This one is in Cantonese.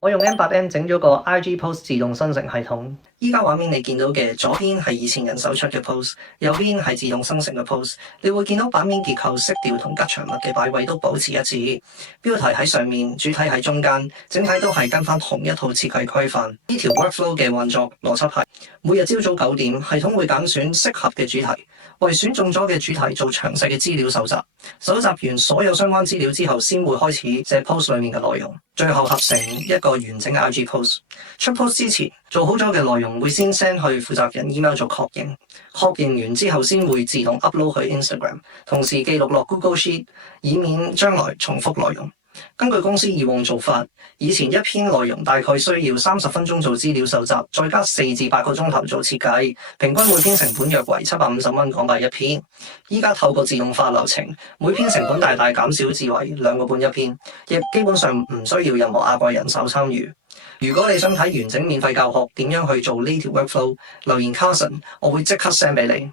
我用 M8M 整咗個 IG post 自動生成系統。依家畫面你見到嘅左邊係以前人手出嘅 post，右邊係自動生成嘅 post。你會見到版面結構、色調同吉祥物嘅擺位都保持一致，標題喺上面，主體喺中間，整體都係跟翻同一套設計規範。呢條 workflow 嘅運作邏輯係：每日朝早9點，系統會揀選適合嘅主題，為選中咗嘅主題做詳細嘅資料搜集。搜集完所有相關資料之後，先會開始寫 post 裡面嘅內容，最後合成一個完整嘅 IG post。出 post 之前，做好咗嘅內容會先 send 去負責人 email 做確認，確認完之後先會自動 upload 去 Instagram，同時記錄落 Google Sheet，以免將來重複內容。根據公司以往做法，以前一篇內容大概需要30分鐘做資料搜集，再加4至8個鐘頭做設計，平均每篇成本約為750蚊港幣一篇。依家透過自動化流程，每篇成本大大減少至為2個半一篇，亦基本上唔需要任何額外人手參與。如果你想睇完整免費教學點樣去做呢條 workflow，留言 Carson，我會即刻 send 俾你。